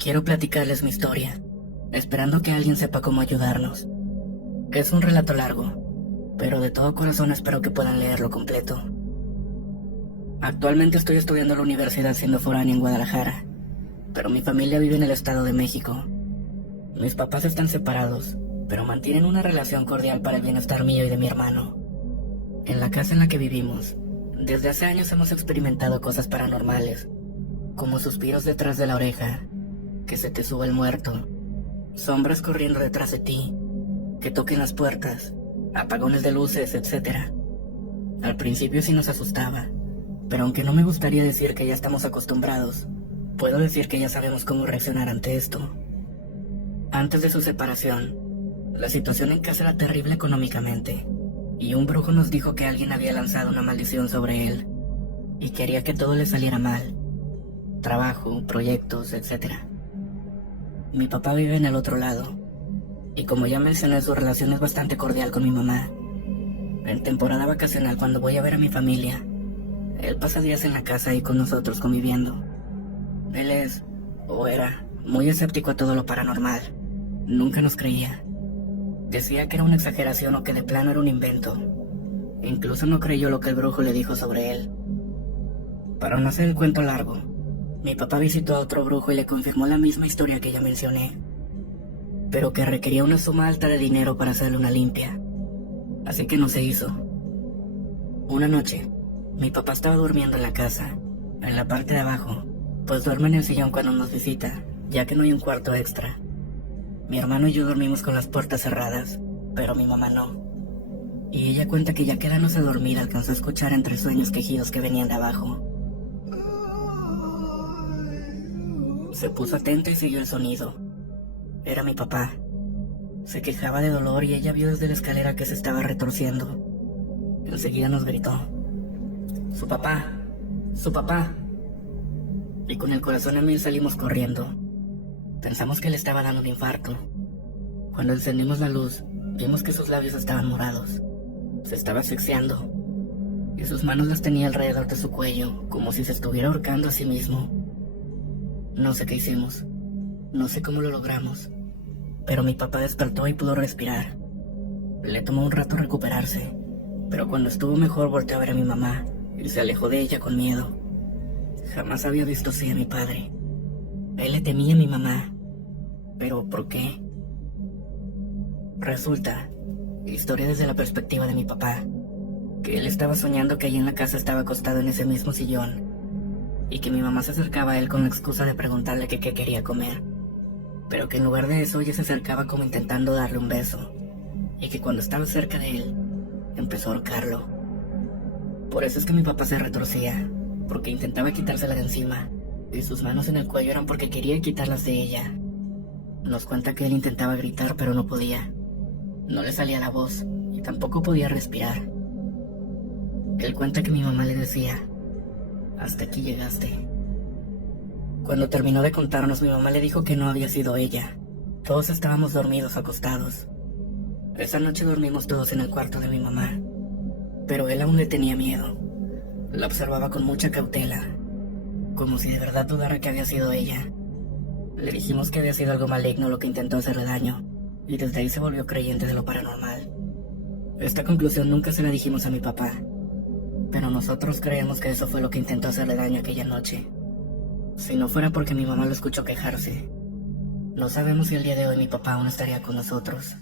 Quiero platicarles mi historia, esperando que alguien sepa cómo ayudarnos. Es un relato largo, pero de todo corazón espero que puedan leerlo completo. Actualmente estoy estudiando en la universidad siendo foráneo en Guadalajara, pero mi familia vive en el Estado de México. Mis papás están separados, pero mantienen una relación cordial para el bienestar mío y de mi hermano. En la casa en la que vivimos, desde hace años hemos experimentado cosas paranormales, como suspiros detrás de la oreja, que se te sube el muerto, sombras corriendo detrás de ti, que toquen las puertas, apagones de luces, etc. Al principio sí nos asustaba, pero aunque no me gustaría decir que ya estamos acostumbrados, puedo decir que ya sabemos cómo reaccionar ante esto. Antes de su separación, la situación en casa era terrible económicamente, y un brujo nos dijo que alguien había lanzado una maldición sobre él, y quería que todo le saliera mal, trabajo, proyectos, etc. Mi papá vive en el otro lado, y como ya mencioné, su relación es bastante cordial con mi mamá. En temporada vacacional, cuando voy a ver a mi familia, él pasa días en la casa y con nosotros conviviendo. Él es, o era, muy escéptico a todo lo paranormal. Nunca nos creía. Decía que era una exageración o que de plano era un invento. Incluso no creyó lo que el brujo le dijo sobre él. Para no hacer el cuento largo, mi papá visitó a otro brujo y le confirmó la misma historia que ya mencioné, pero que requería una suma alta de dinero para hacerle una limpia. Así que no se hizo. Una noche, mi papá estaba durmiendo en la casa, en la parte de abajo, pues duerme en el sillón cuando nos visita, ya que no hay un cuarto extra. Mi hermano y yo dormimos con las puertas cerradas, pero mi mamá no. Y ella cuenta que ya quedándose a dormir alcanzó a escuchar entre sueños quejidos que venían de abajo. Se puso atenta y siguió el sonido. Era mi papá. Se quejaba de dolor y ella vio desde la escalera que se estaba retorciendo. Enseguida nos gritó: ¡Su papá! ¡Su papá! Y con el corazón a mil salimos corriendo. Pensamos que le estaba dando un infarto. Cuando encendimos la luz, vimos que sus labios estaban morados. Se estaba asfixiando, y sus manos las tenía alrededor de su cuello, como si se estuviera ahorcando a sí mismo. No sé qué hicimos, no sé cómo lo logramos, pero mi papá despertó y pudo respirar. Le tomó un rato recuperarse, pero cuando estuvo mejor volteó a ver a mi mamá y se alejó de ella con miedo. Jamás había visto así a mi padre. Él le temía a mi mamá. ¿Pero por qué? Resulta, historia desde la perspectiva de mi papá, que él estaba soñando que allí en la casa estaba acostado en ese mismo sillón, y que mi mamá se acercaba a él con la excusa de preguntarle que qué quería comer, pero que en lugar de eso ella se acercaba como intentando darle un beso, y que cuando estaba cerca de él, empezó a ahorcarlo. Por eso es que mi papá se retorcía, porque intentaba quitársela de encima, y sus manos en el cuello eran porque quería quitarlas de ella. Nos cuenta que él intentaba gritar pero no podía. No le salía la voz, y tampoco podía respirar. Él cuenta que mi mamá le decía: hasta aquí llegaste. Cuando terminó de contarnos, mi mamá le dijo que no había sido ella. Todos estábamos dormidos, acostados. Esa noche dormimos todos en el cuarto de mi mamá, pero él aún le tenía miedo. La observaba con mucha cautela, como si de verdad dudara que había sido ella. Le dijimos que había sido algo maligno lo que intentó hacerle daño, y desde ahí se volvió creyente de lo paranormal. Esta conclusión nunca se la dijimos a mi papá, pero nosotros creemos que eso fue lo que intentó hacerle daño aquella noche. Si no fuera porque mi mamá lo escuchó quejarse, no sabemos si el día de hoy mi papá aún estaría con nosotros.